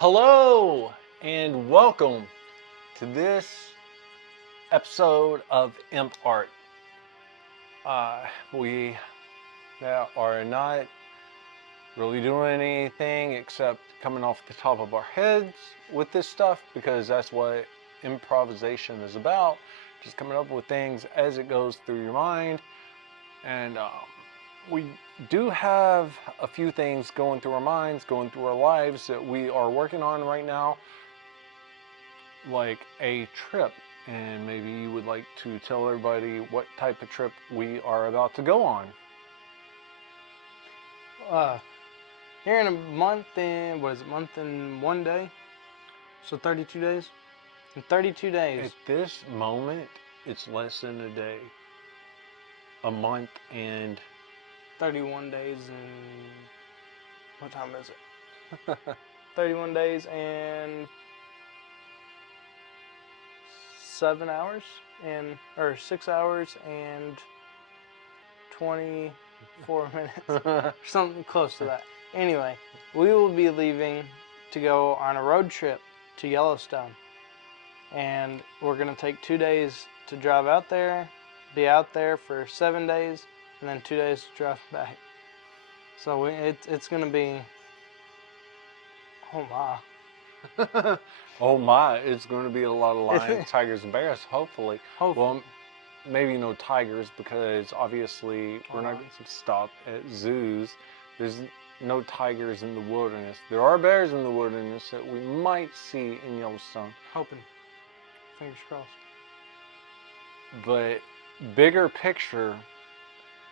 Hello and welcome to this episode of Imp Art. We are not really doing anything except coming off the top of our heads with this stuff because that's what improvisation is about. Just coming up with things as it goes through your mind. And we do have a few things going through our minds, going through our lives that we are working on right now, like a trip. And maybe you would like to tell everybody what type of trip we are about to go on. Here in a month and, month and 1 day? So 32 days? In 32 days. At this moment, it's less than a day. A month and 31 days and, what time is it? 31 days and 7 hours or 6 hours and 24 minutes. Something close to that. Anyway, we will be leaving to go on a road trip to Yellowstone. And we're going to take 2 days to drive out there, be out there for 7 days, and then 2 days to drive back. So it's going to be, oh my. Oh my, it's going to be a lot of lions, tigers, and bears, hopefully. Well, maybe no tigers because obviously we're not going to stop at zoos. There's no tigers in the wilderness. There are bears in the wilderness that we might see in Yellowstone. Hoping. Fingers crossed. But bigger picture,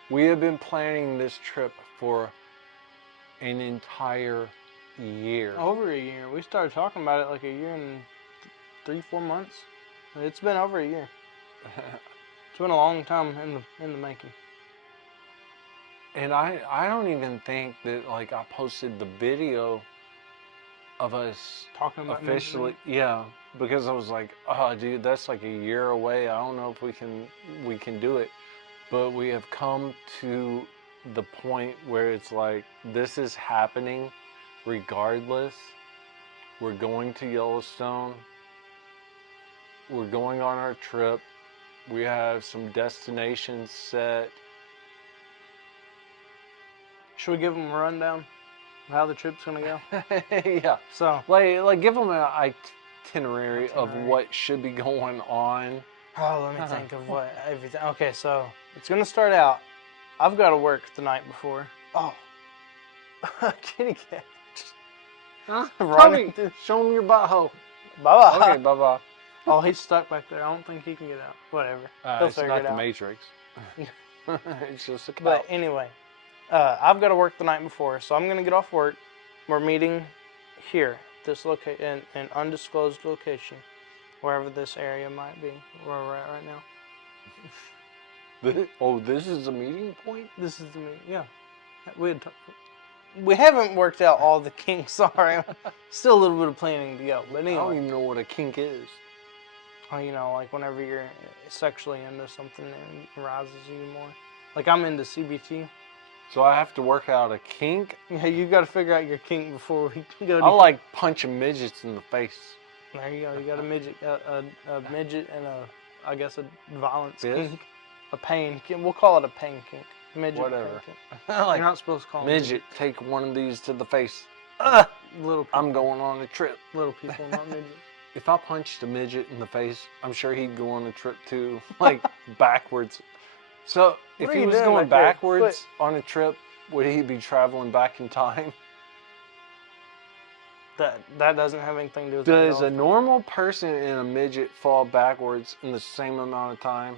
we have been planning this trip for an entire year. Over a year. We started talking about it like a year and 3-4 months. It's been over a year. It's been a long time in the making. And I don't even think that like I posted the video of us talking about officially. Yeah, because I was like, oh dude, that's like a year away. I don't know if we can do it. But we have come to the point where it's like this is happening regardless. We're going to Yellowstone. We're going on our trip. We have some destinations set. Should we give them a rundown of how the trip's gonna go? Yeah. So, like give them an itinerary of what should be going on. Oh, let me think of what everything. Okay, so it's gonna start out. I've got to work the night before. Oh, kitty cat. Huh? Tommy, show him your butthole. Bye bye. Okay, bye bye. Oh, he's stuck back there. I don't think he can get out. Whatever. It's not the Matrix. It's just a couch. But anyway, I've got to work the night before, so I'm gonna get off work. We're meeting here, this in an undisclosed location, wherever this area might be, where we're at right now. Oh, this is a meeting point? This is the meeting. Yeah, we haven't worked out all the kinks. Sorry, still a little bit of planning to go. But anyway, I don't even know what a kink is. Oh, you know, like whenever you're sexually into something and it arouses you more. Like I'm into CBT. So I have to work out a kink? Yeah, you got to figure out your kink before we go. I like punching midgets in the face. There you go. You got a midget, a midget, and I guess a violence kink, a pain. We'll call it a pain kink. Midget. Whatever. Like, you're not supposed to call midget. Take one of these to the face. Little. People. I'm going on a trip. Little people, not midget. If I punched a midget in the face, I'm sure he'd go on a trip too, like backwards. So if he was going backwards on a trip, would he be traveling back in time? That doesn't have anything to do with it. Does a normal person and a midget fall backwards in the same amount of time?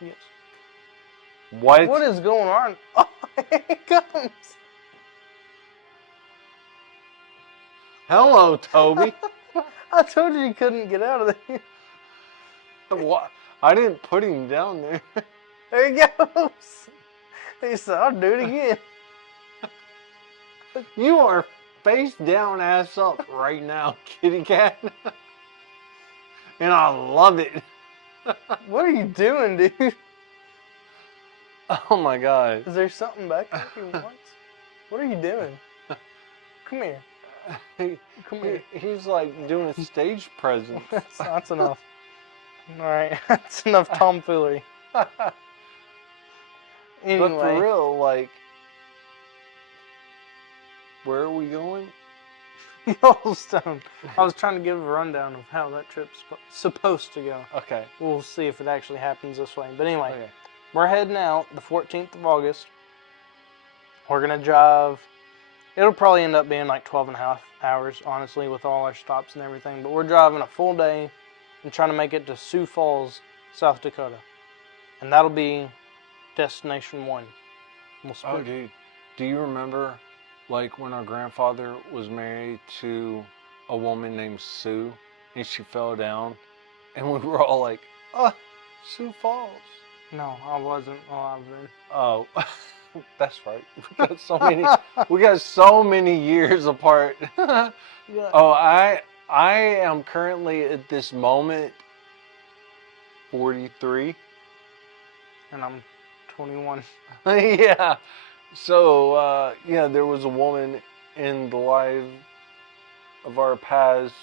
Yes. What is going on? Oh, here it comes. Hello, Toby. I told you couldn't get out of there. What? I didn't put him down there. There he goes. He said, I'll do it again. You are face down, ass up right now, kitty cat. And I love it. What are you doing, dude? Oh my God. Is there something back there he wants? What are you doing? Come here. Come here. He's like doing a stage presence. That's enough. All right, that's enough tomfoolery. But Anyway, for real, like, where are we going? Yellowstone. I was trying to give a rundown of how that trip's supposed to go. Okay. We'll see if it actually happens this way. But anyway, Okay. we're heading out the 14th of August. We're going to drive. It'll probably end up being like 12 and a half hours, honestly, with all our stops and everything. But we're driving a full day and trying to make it to Sioux Falls, South Dakota. And that'll be destination 1. Oh, dude. Do you remember, like, when our grandfather was married to a woman named Sue, and she fell down, and we were all like, "Oh, Sioux Falls." No, I wasn't alive then. Oh, that's right. We got so many years apart. Oh, I am currently at this moment 43. And I'm 21. Yeah. So, yeah, there was a woman in the life of our past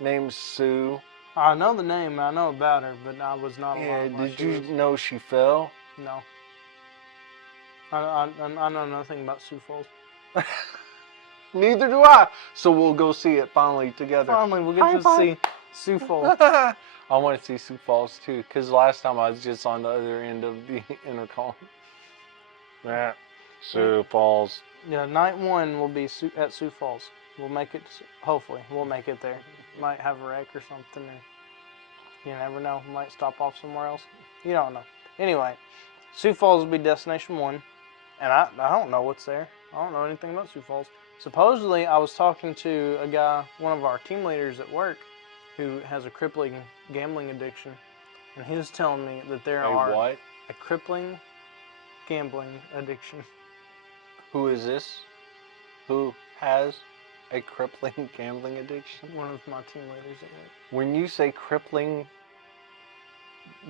named Sue. I know the name, I know about her, but I was not Yeah, alive while did she you was. know she fell? No. I know nothing about Sioux Falls. Neither do I. So we'll go see it finally together. Finally, we'll get to see Sioux Falls. I want to see Sioux Falls too, because last time I was just on the other end of the intercom. Yeah. Sioux Falls. Yeah, night 1 will be at Sioux Falls. We'll make it, hopefully, we'll make it there. Might have a wreck or something, or you never know. Might stop off somewhere else. You don't know. Anyway, Sioux Falls will be destination 1, and I don't know what's there. I don't know anything about Sioux Falls. Supposedly, I was talking to a guy, one of our team leaders at work, who has a crippling gambling addiction, and he was telling me that there are what? a crippling gambling addiction. Who is this? Who has a crippling gambling addiction? One of my team leaders at work. When you say crippling,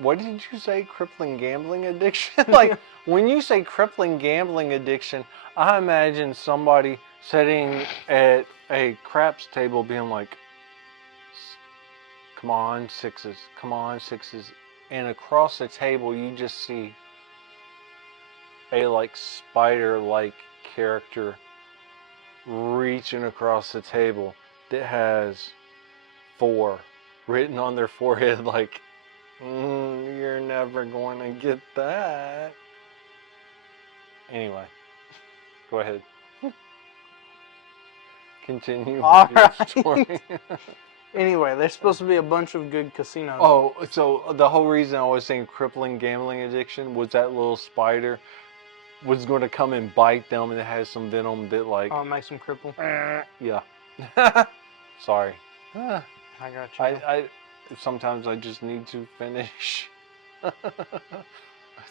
what did you say? Crippling gambling addiction? Like, when you say crippling gambling addiction, I imagine somebody sitting at a craps table being like, come on, sixes, come on, sixes. And across the table, you just see a, like, spider-like character reaching across the table that has 4 written on their forehead, like, you're never going to get that. Anyway, go ahead. Continue All your right. story. Anyway, there's supposed to be a bunch of good casinos. Oh, so the whole reason I was saying crippling gambling addiction was that little spider was going to come and bite them, and it has some venom that, like... Oh, it makes them cripple. Yeah. Sorry. I got you. I sometimes I just need to finish.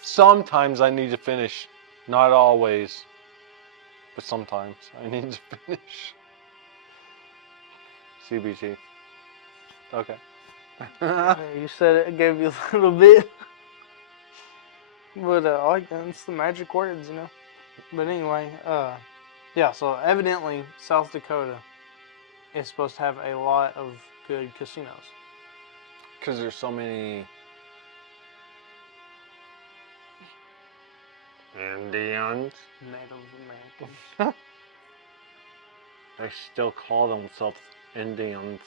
Sometimes I need to finish. Not always. But sometimes I need to finish. CBT. Okay. You said it gave you a little bit. But it's the magic words, you know. But anyway, yeah, so evidently South Dakota is supposed to have a lot of good casinos. Because there's so many Indians. Native Americans. They still call themselves Indians.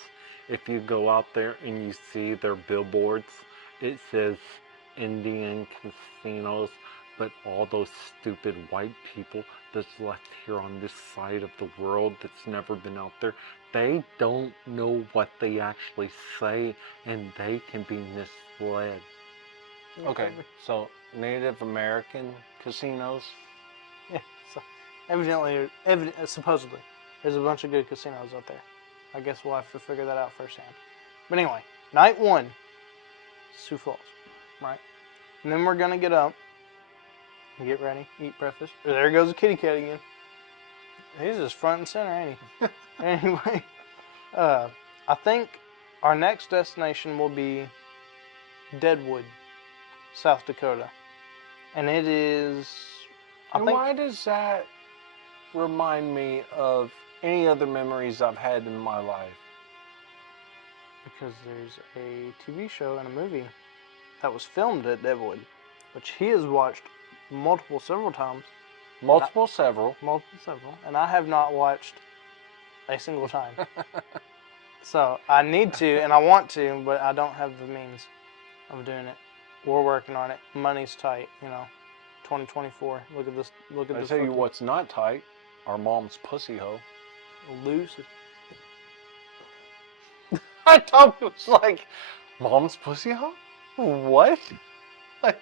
If you go out there and you see their billboards, it says Indian casinos, but all those stupid white people that's left here on this side of the world that's never been out there, they don't know what they actually say, and they can be misled. Okay, so Native American casinos? Yeah, so supposedly, there's a bunch of good casinos out there. I guess we'll have to figure that out firsthand. But anyway, night 1, Sioux Falls, right? And then we're gonna get up, get ready, eat breakfast. There goes the kitty cat again. He's just front and center, ain't he? Anyway, I think our next destination will be Deadwood, South Dakota, and it is. Why does that remind me of any other memories I've had in my life. Because there's a TV show and a movie that was filmed at Deadwood, which he has watched several times. Several. And I have not watched a single time. So I need to, and I want to, but I don't have the means of doing it. We're working on it. Money's tight, 2024. Look at this. Look at I this. tell you what's not tight. Our mom's pussy hole. Loose. I thought it was like, mom's pussy hole? What? Like,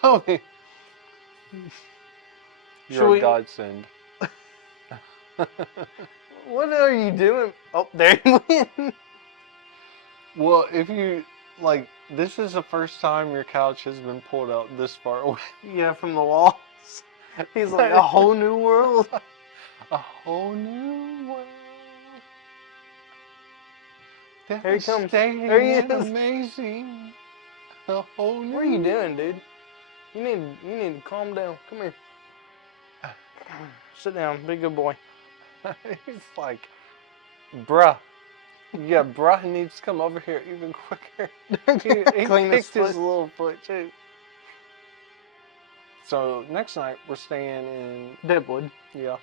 tell me. You're a godsend. What are you doing? Oh, there you went. Well, if you, like, this is the first time your couch has been pulled out this far away. Yeah, from the walls. He's like, a whole new world. A whole new world. Here he comes. Devastating There he and is. amazing. A whole new What are you doing, dude? You need to calm down. Come here. Sit down. Be a good boy. He's like, bruh. Yeah, bruh needs to come over here even quicker. He Clean his kicked his foot. little foot too. So next night we're staying in Deadwood. Yeah.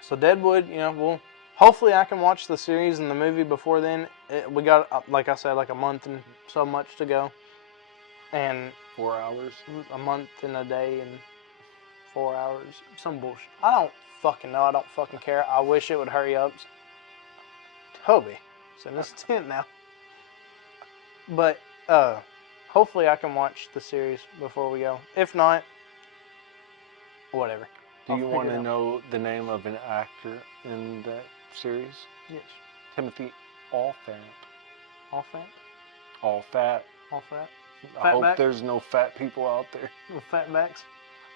So Deadwood, we'll hopefully I can watch the series and the movie before then. We got, like I said, like a month and so much to go, and 4 hours. a month and a day and 4 hours. Some bullshit. I don't fucking know. I don't fucking care. I wish it would hurry up. Toby, it's in this tent now. But hopefully I can watch the series before we go. If not, whatever. Do you want to know the name of an actor in that series? Yes. Timothy Olyphant. Olyphant? All fat. All fat? I hope back? there's no fat people out there. Little fat backs?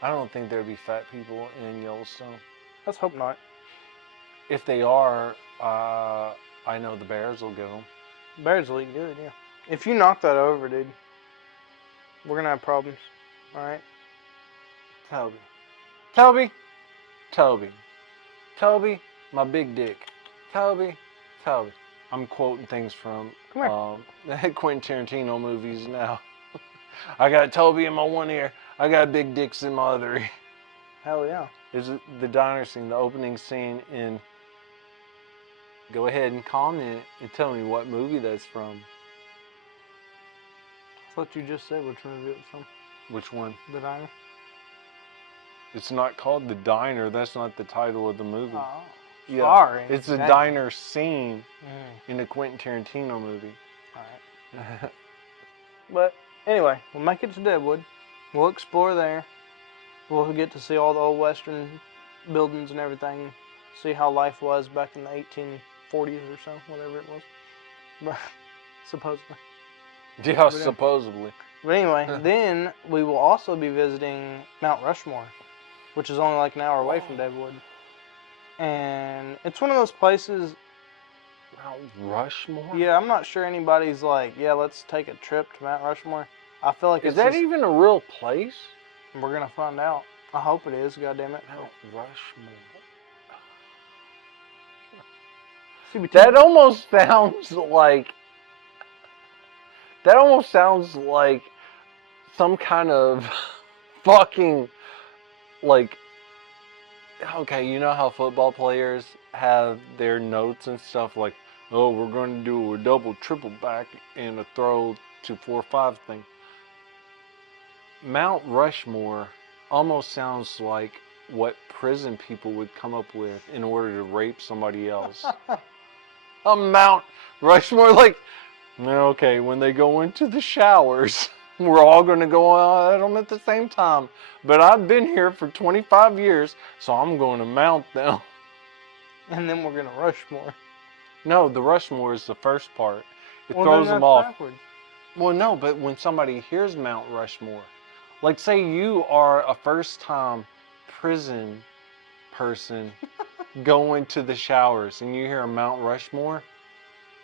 I don't think there'd be fat people in Yellowstone. Let's hope not. If they are, I know the Bears will get them. Bears will eat good, yeah. If you knock that over, dude, we're going to have problems. All right? Toby, my big dick. Toby. I'm quoting things from Quentin Tarantino movies now. I got Toby in my one ear. I got big dicks in my other ear. Hell yeah. Is it the diner scene, the opening scene in... Go ahead and comment and tell me what movie that's from. I thought you just said which movie it was from. Which one? The Diner. It's not called The Diner. That's not the title of the movie. Oh. Yeah, sorry. it's a diner scene in a Quentin Tarantino movie. Alright. But anyway, we'll make it to Deadwood. We'll explore there. We'll get to see all the old Western buildings and everything. See how life was back in the 1840s or so, whatever it was. But, supposedly. Yeah, supposedly. But anyway, then we will also be visiting Mount Rushmore, which is only like an hour away from Deadwood. And it's one of those places. Mount Rushmore? Yeah, I'm not sure anybody's like, yeah, let's take a trip to Mount Rushmore. I feel like is that even a real place? We're gonna find out. I hope it is. Goddamn it. Mount Rushmore. That almost sounds like. That almost sounds like some kind of fucking like. Okay, you know how football players have their notes and stuff like, oh, we're going to do a double, triple back and a throw to 4-5 thing. Mount Rushmore almost sounds like what prison people would come up with in order to rape somebody else. A Mount Rushmore, like, okay, when they go into the showers, we're all going to go at them at the same time. But I've been here for 25 years, so I'm going to mount them. And then we're going to Rushmore. No, the Rushmore is the first part. It throws them off. Backwards. Well, no, but when somebody hears Mount Rushmore, like say you are a first-time prison person going to the showers and you hear Mount Rushmore,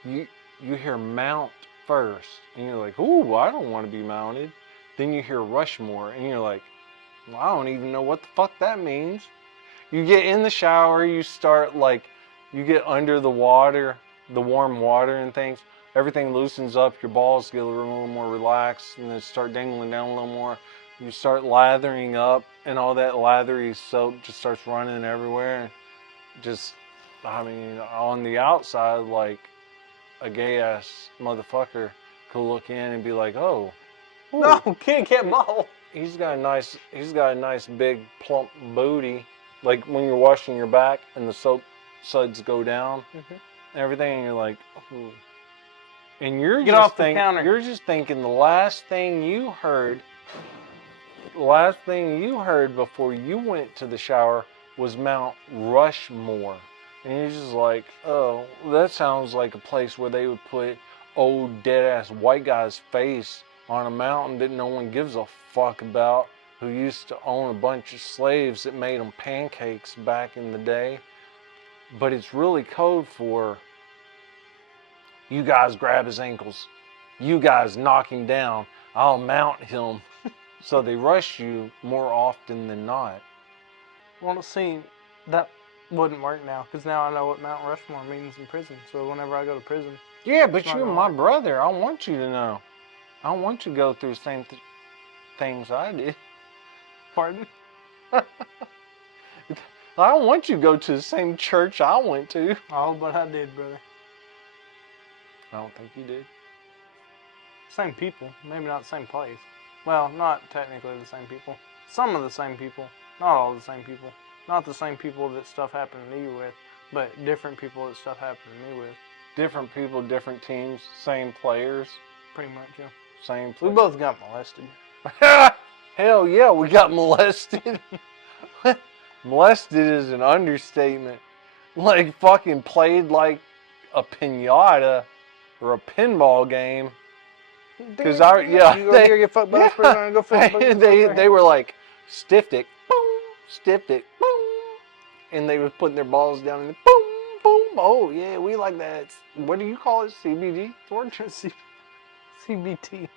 you hear Mount first, and you're like, ooh, I don't want to be mounted. Then you hear Rushmore, and you're like, well, I don't even know what the fuck that means. You get in the shower, you start like, you get under the water, the warm water and things. Everything loosens up, your balls get a little more relaxed, and then start dangling down a little more. You start lathering up, and all that lathery soap just starts running everywhere. Just, I mean, on the outside, like a gay ass motherfucker could look in and be like, oh, ooh, No, can't get ball. he's got a nice big plump booty. Like when you're washing your back and the soap suds go down, and everything, and you're like, ooh. And you're Get off the counter. You're just thinking the last thing you heard before you went to the shower was Mount Rushmore. And you're just like, oh, that sounds like a place where they would put old dead ass white guy's face on a mountain that no one gives a fuck about, who used to own a bunch of slaves that made them pancakes back in the day. But it's really code for, you guys grab his ankles, you guys knock him down, I'll mount him. So they rush you more often than not. Well, see, that wouldn't work now, because now I know what Mount Rushmore means in prison. So whenever I go to prison, Yeah, but you're my brother. I want you to know. I want you to go through the same things I did. pardon? I don't want you to go to the same church I went to. Oh, but I did, brother. I don't think you did. Same people, maybe not the same place. Well, not technically the same people. Some of the same people, not all the same people. Not the same people that stuff happened to me with, but different people that stuff happened to me with. Different people, different teams, same players. Pretty much, yeah. Same We players. both got molested. Hell yeah, we got molested. Molested is an understatement. Like fucking played like a pinata or a pinball game. Because you go here, get fucked by this person, go fuck they were like, stiffed it, boom, stiffed it, boom. And they was putting their balls down and boom, boom. Oh yeah, we like that. What do you call it? CBD? torture. CBT.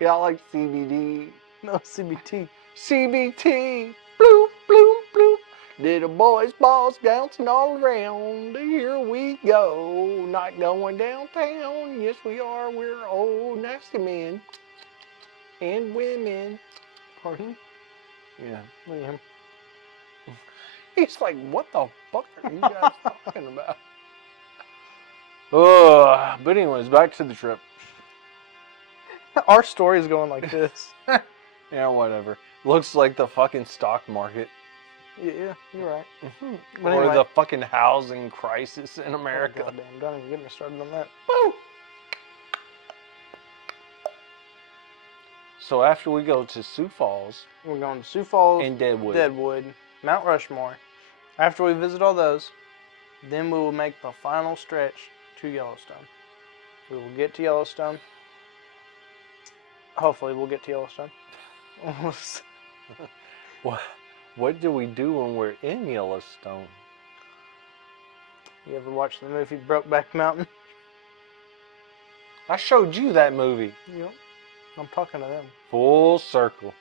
Yeah, I like CBD. No, CBT. CBT. Bloop, bloop, bloop. Little boys' balls bouncing all around. Here we go. Not going downtown. Yes, we are. We're old, nasty men. And women. Pardon? Yeah. Liam. He's like, what the fuck are you guys talking about? But anyways, back to the trip. Our story's going like this. Yeah, whatever. Looks like the fucking stock market. Yeah, you're right. Or anyway. the fucking housing crisis in America. Oh, goddamn, don't even get me started on that. Woo! So after we go to Sioux Falls, We're going to Sioux Falls, and Deadwood, Mount Rushmore. After we visit all those, then we will make the final stretch to Yellowstone. We will get to Yellowstone. Hopefully we'll get to Yellowstone. what do we do when we're in Yellowstone? You ever watch the movie Brokeback Mountain? I showed you that movie. Yep. I'm talking to them. Full circle.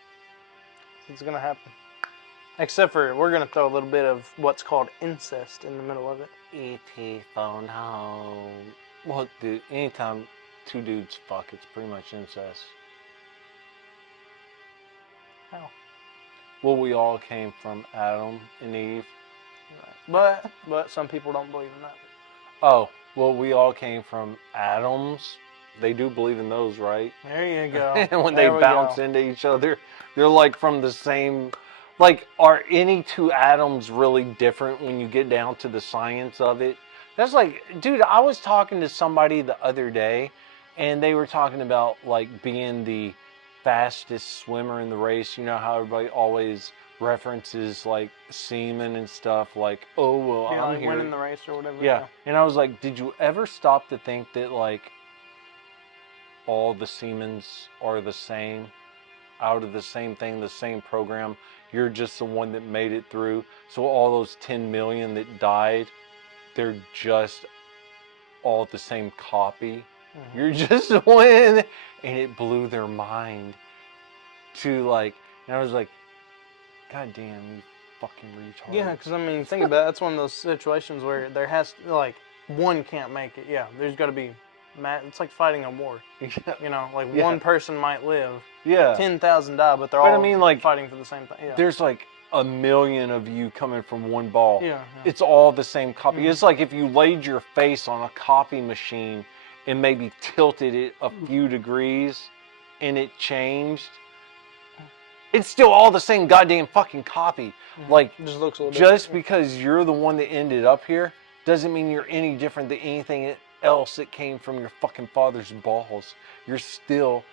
It's going to happen. Except for we're going to throw a little bit of what's called incest in the middle of it. E.T. phone home. Well, dude, anytime two dudes fuck, it's pretty much incest. How? Well, we all came from Adam and Eve. Right. But some people don't believe in that. Oh, well, we all came from atoms. They do believe in those, right? There you go. And when they bounce into each other, they're like from the same. Like, are any two atoms really different when you get down to the science of it? That's like, dude, I was talking to somebody the other day, and they were talking about like being the fastest swimmer in the race. You know how everybody always references like semen and stuff, like, oh well, yeah, I'm like here winning the race or whatever. yeah. And I was like, did you ever stop to think that like all the semens are the same, out of the same thing, the same program? You're just the one that made it through. So all those 10 million that died, they're just all the same copy. Mm-hmm. You're just one. And it blew their mind to like, and I was like, God damn, you fucking retards. Yeah, because I mean, think about it. That's one of those situations where there has to, like, one can't make it. Yeah, there's got to be, it's like fighting a war. You know, like Yeah. one person might live, Yeah. 10,000 die, but they're But I all mean, like, fighting for the same thing. Yeah. There's like a million of you coming from one ball. Yeah. It's all the same copy. Mhm. It's like if you laid your face on a copy machine and maybe tilted it a few degrees and it changed. It's still all the same goddamn fucking copy. Like, It just looks a little just different. because you're the one that ended up here doesn't mean you're any different than anything else that came from your fucking father's balls. You're still,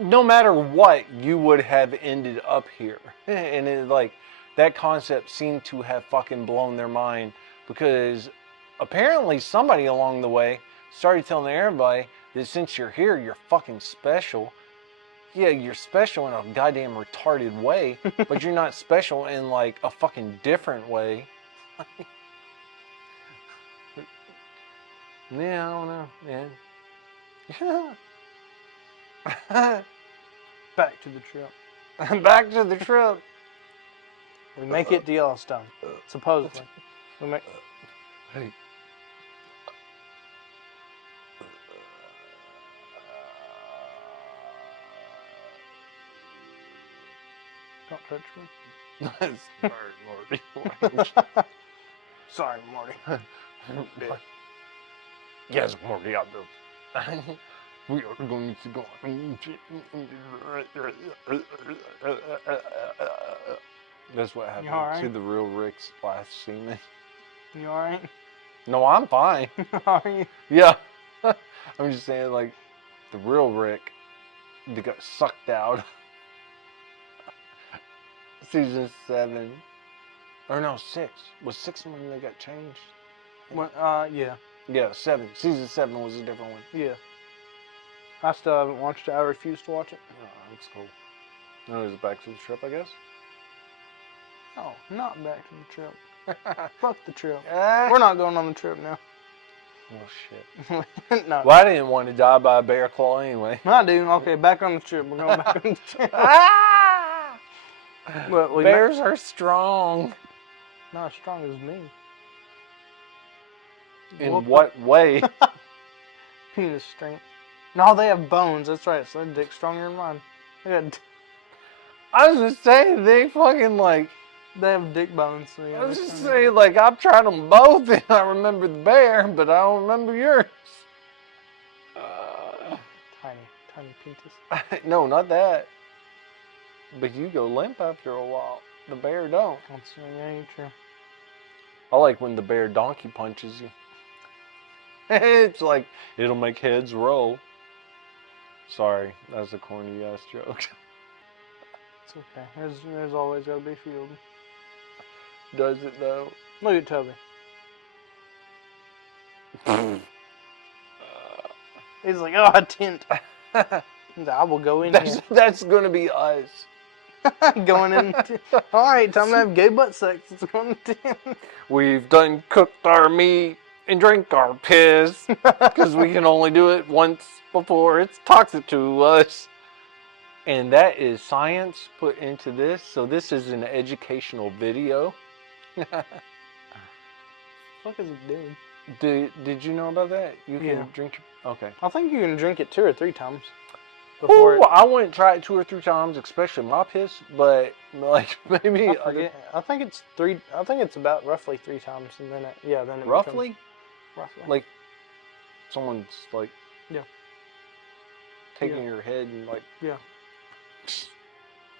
no matter what, you would have ended up here. And it, like, that concept seemed to have fucking blown their mind, because apparently somebody along the way started telling everybody that since you're here, you're fucking special. Yeah, you're special in a goddamn retarded way, but you're not special in like a fucking different way. Yeah, I don't know, man. Back to the trip. Back to the trip. We make it to Yellowstone, supposedly. We make. Hey. Don't touch me. Sorry, Morty. Sorry, Morty. Yes, Morty, I do. We are going to go on. That's what happened. You all right? See the real Rick splash semen. You alright? No, I'm fine. Are you? Yeah. I'm just saying, like, the real Rick, they got sucked out. Season 7. Or no, 6. Was 6 when they got changed? Well, yeah. Yeah, 7. Season 7 was a different one. Yeah. I still haven't watched it. I refuse to watch it. Oh, that's cool. No, it was Back to the Trip, I guess. No, not back to the trip. Fuck the trip. We're We're not going on the trip now. Oh, shit. No. Well, I didn't want to die by a bear claw anyway. I do. Okay, back on the trip. We're going back on the trip. Ah! But we Bears are strong. Not as strong as me. In Whoop. what way? Penis strength. No, they have bones. That's right. So their dick's stronger than mine. I was just saying, they fucking like. They have dick bones. So yeah, I was they're just stronger. saying, like, I've tried them both, and I remember the bear, but I don't remember yours. Tiny penis. No, not that. But you go limp after a while. The bear don't. That's yeah, true. I like when the bear donkey punches you. It's like, it'll make heads roll. Sorry, that's a corny ass joke. It's okay. There's always got to be a field. Does it though? Look at Toby. He's like, oh, a tent. He's like, I will go in here. That's gonna be us. Going in. All right, time to have gay butt sex. Let's go in the tent. We've done cooked our meat and drank our piss because we can only do it once before it's toxic to us. And that is science put into this. So this is an educational video. What is it doing? Did you know about that? You can Yeah. drink. Okay. I think you can drink it 2 or 3 times. Before Ooh, I wouldn't try it 2 or 3 times, especially my piss. But like maybe I forget. I think it's 3. I think it's about roughly 3 times, and then then it roughly. becomes, roughly. Like someone's like Yeah. taking Yeah. your head and like Yeah.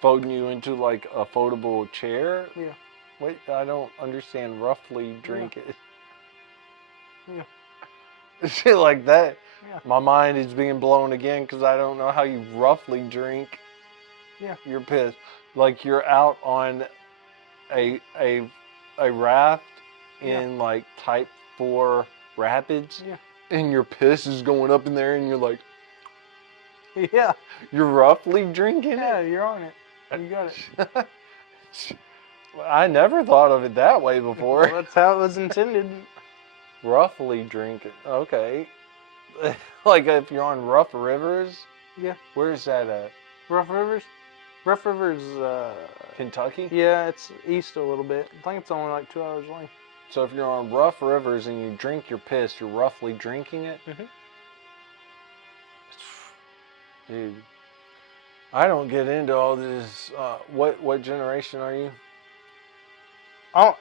folding you into like a foldable chair. Yeah. Wait, I don't understand. Roughly drink it. Yeah. Shit like that. Yeah. My mind is being blown again because I don't know how you roughly drink. Yeah. Your piss. Like you're out on a raft in like type 4 rapids. Yeah. And your piss is going up in there and you're like, Yeah. you're roughly drinking Yeah, it? you're on it. You got it. I never thought of it that way before. Well, that's how it was intended. Roughly drink it. Okay. Like if you're on rough rivers? Yeah. Where's that at? Rough Rivers? Rough River's, Kentucky? yeah, it's east a little bit. I think it's only like 2 hours away. So if you're on Rough Rivers and you drink your piss, you're roughly drinking it? Mm-hmm. Dude, I don't get into all this. What generation are you? I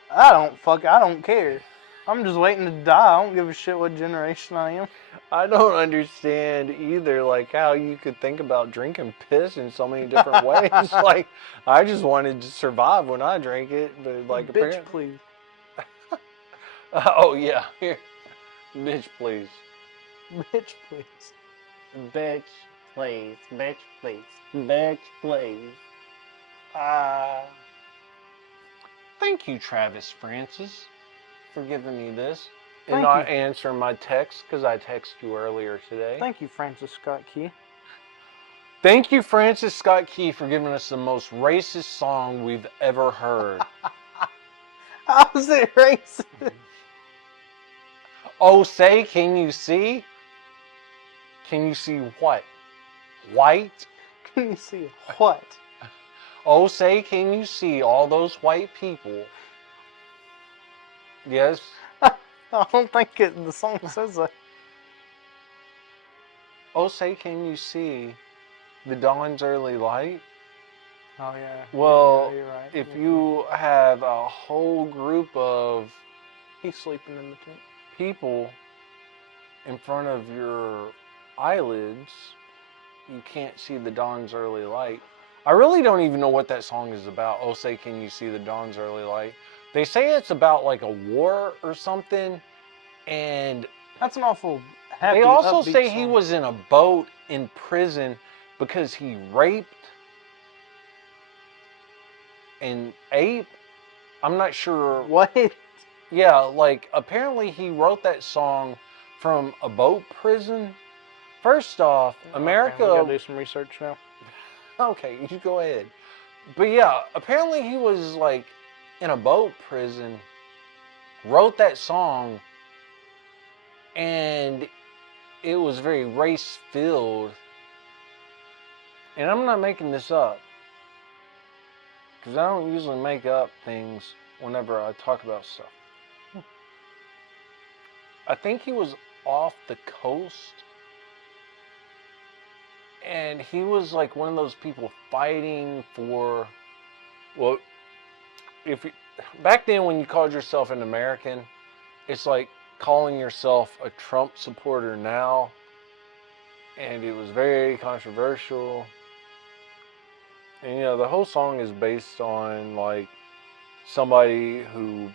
don't care. I'm just waiting to die. I don't give a shit what generation I am. I don't understand either, like how you could think about drinking piss in so many different ways. Like, I just wanted to survive when I drank it, but like Bitch, apparently. please. Oh yeah, here, bitch, please. Bitch, please. Bitch, please. Bitch, please. Bitch, please. Thank you, Travis Francis, for giving me this and Thank not you. answering my text because I texted you earlier today. Thank you, Francis Scott Key. Thank you, Francis Scott Key, for giving us the most racist song we've ever heard. How's it racist? Oh, say, can you see? Can you see what? White? Can you see what? Oh, say, can you see all those white people? Yes. I don't think the song says that. Oh, say, can you see the dawn's early light? Oh yeah. Well, yeah, you're right. if you have a whole group of He's sleeping in the tent. people in front of your eyelids, you can't see the dawn's early light. I really don't even know what that song is about. Oh, say, can you see the dawn's early light? They say it's about like a war or something, and That's an awful happy. they also upbeat say song. he was in a boat in prison because he raped and ate. I'm not sure. What? Yeah, like apparently he wrote that song from a boat prison. First off, America. Okay, we gotta do some research now. Okay, you go ahead. But yeah, apparently he was like in a boat prison, wrote that song, and it was very race filled. And I'm not making this up because I don't usually make up things whenever I talk about stuff. I think he was off the coast, and he was like one of those people fighting for, well, if you, back then when you called yourself an American, it's like calling yourself a Trump supporter now, and it was very controversial. And you know, the whole song is based on like somebody who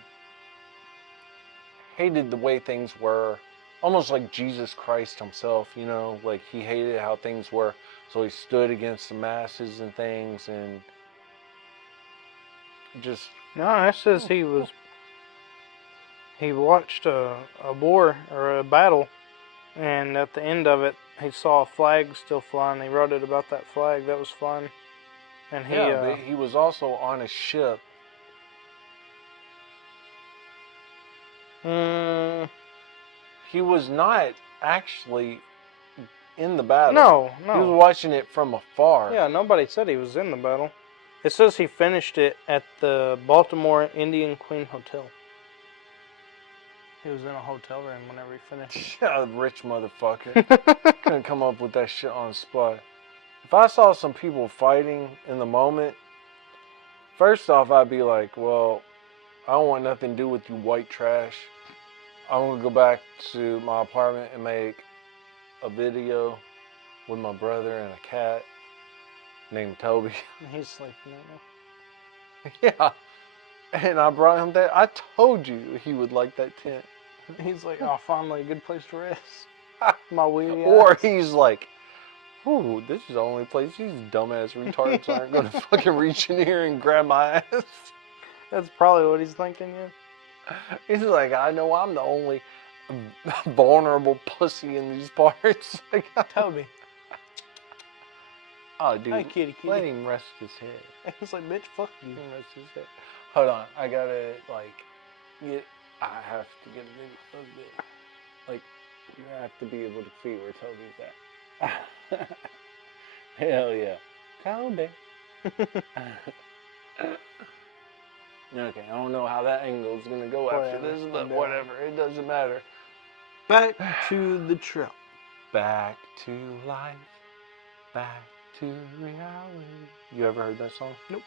hated the way things were, almost like Jesus Christ himself, you know, like he hated how things were, so he stood against the masses and things, and just. No, it says he watched a war or a battle, and at the end of it, he saw a flag still flying. He wrote it about that flag that was flying, and he Yeah, but he was also on a ship. He was not actually in the battle. No. He was watching it from afar. Yeah, nobody said he was in the battle. It says he finished it at the Baltimore Indian Queen Hotel. He was in a hotel room whenever he finished. Yeah, rich motherfucker. Couldn't come up with that shit on the spot. If I saw some people fighting in the moment, first off, I'd be like, well, I don't want nothing to do with you white trash. I'm gonna go back to my apartment and make a video with my brother and a cat named Toby. He's sleeping right Yeah. And I brought him that. I told you he would like that tent. now. He's like, oh, finally a good place to rest. My weary Or eyes. he's like, ooh, this is the only place these dumbass retards aren't gonna fucking reach in here and grab my ass. That's probably what he's thinking, yeah. He's like, I know I'm the only vulnerable pussy in these parts. Toby. Oh, dude, Hey, kitty. let him rest his head. He's like, bitch, fuck you. Let him rest his head. Hold on, I gotta I have to get a video of it. Like, you have to be able to see where Toby's at. Hell yeah. Toby. Okay, I don't know how that angle is gonna go after Whatever, this, but I'm down. whatever, it doesn't matter. Back to the trip. Back to life, back to reality. You ever heard that song? Nope.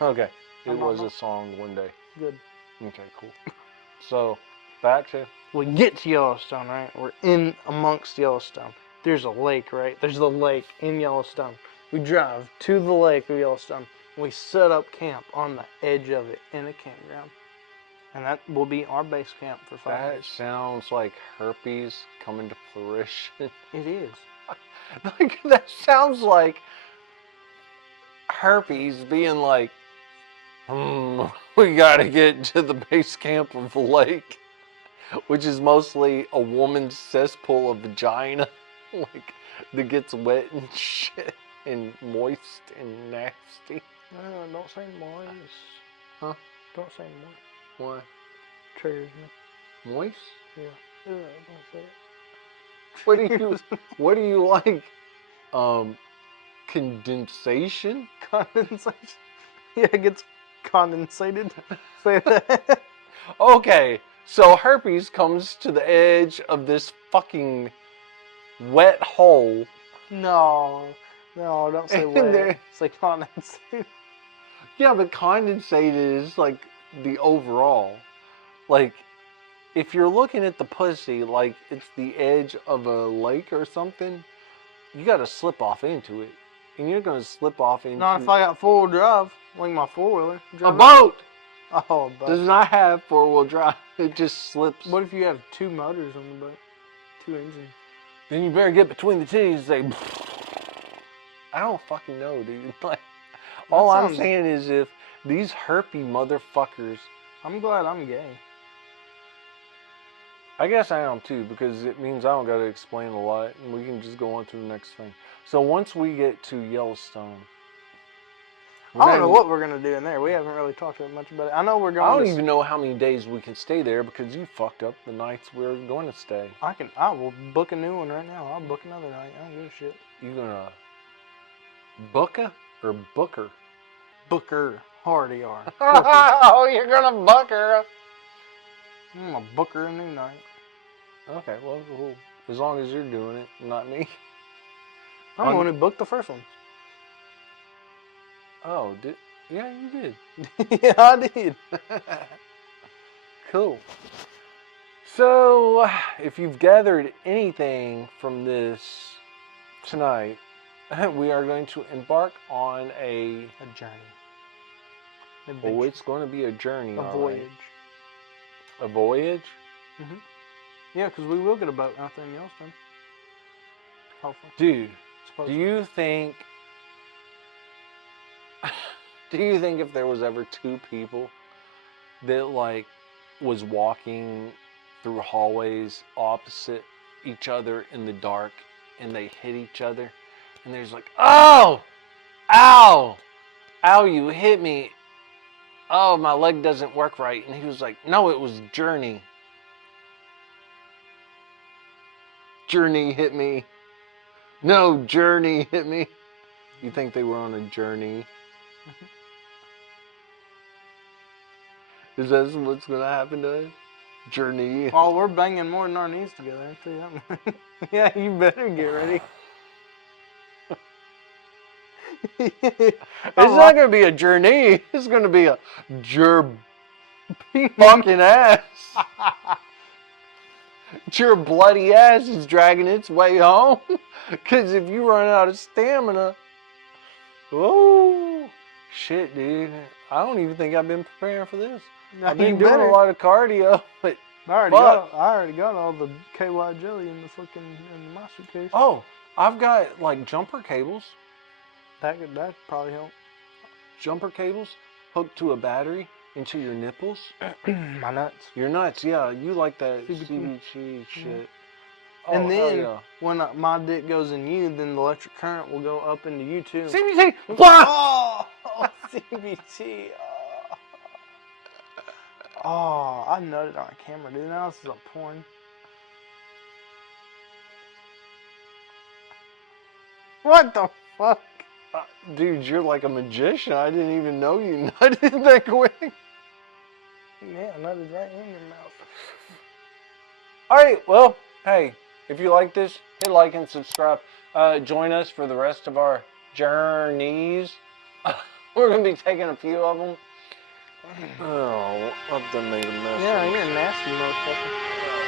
Okay, it I'm was not. a song one day. Good. Okay, cool. So, back to We get to Yellowstone, right? We're in amongst Yellowstone. There's a lake, right? There's the lake in Yellowstone. We drive to the lake of Yellowstone. We set up camp on the edge of it in a campground. And that will be our base camp for 5 that. days. Sounds like herpes coming to fruition. It is. Like that sounds like herpes being like, we gotta get to the base camp of the lake, which is mostly a woman's cesspool of vagina, like that gets wet and shit and moist and nasty. No, don't say moist. Huh? Don't say moist. Why? Triggers me. Moist? Yeah. Don't say it. What do you like? Condensation? Condensation. Yeah, it gets condensated. Say that. Okay, so herpes comes to the edge of this fucking wet hole. No, don't say And wet. there- Say condensated. Yeah, but condensated is like the overall. Like, if you're looking at the pussy like it's the edge of a lake or something, you gotta slip off into it. And you're gonna slip off into Not if I got 4-wheel drive, like my 4-wheeler. a boat. Oh, but Does not have 4-wheel drive. It just slips. what if you have 2 motors on the boat? 2 engines. Then you better get between the titties and say, I don't fucking know, dude. Like, all I'm saying is if these herpy motherfuckers, I'm glad I'm gay. I guess I am too, because it means I don't got to explain a lot, and we can just go on to the next thing. So once we get to Yellowstone, I don't know what we're gonna do in there. We haven't really talked that much about it. I know we're going. I don't even know how many days we can stay there because you fucked up the nights we're going to stay. I will book a new one right now. I'll book another night. I don't give a shit. You gonna booka or booker? Booker. Hard ER. Oh, you're gonna book her. I'm gonna book her a new night. Okay, well, cool. As long as you're doing it, not me. I'm the one who booked the first one. Oh, yeah, you did. Yeah, I did. Cool. So, if you've gathered anything from this tonight, we are going to embark on a journey. Oh, it's going to be a journey. A voyage. A voyage? Mm-hmm. Yeah, because we will get a boat out there in Yellowstone. Hopefully. Dude, do you think if there was ever 2 people that like was walking through hallways opposite each other in the dark and they hit each other and there's like, oh, ow, you hit me. Oh, my leg doesn't work right. And he was like, no, it was Journey. Journey hit me. No, Journey hit me. You think they were on a journey? Is that what's going to happen to us? Journey. Oh, we're banging more than our knees together. I'll tell you that much. Yeah, you better get ready. It's not going to be a journey. It's going to be a fucking ass. Your bloody ass is dragging its way home. Because if you run out of stamina, oh, shit, dude. I don't even think I've been preparing for this. I've been doing a lot of cardio, but I already got all the KY jelly in the fucking my suitcase. Oh, I've got like jumper cables. That'd probably help. Jumper cables hooked to a battery into your nipples. My nuts. Your nuts, yeah. You like that CBT shit. Mm-hmm. Oh, and then yeah. when my dick goes in you, then the electric current will go up into you too. CBT! Oh, CBT. Oh, I nutted on camera, dude. Now this is a porn. What the fuck? Dude, you're like a magician. I didn't even know you nutted that quick. Yeah, nutted right in your mouth. All right, well, hey, if you like this, hit like and subscribe. Join us for the rest of our journeys. We're going to be taking a few of them. Oh, I've done made a mess. Yeah, you're a nasty motherfucker.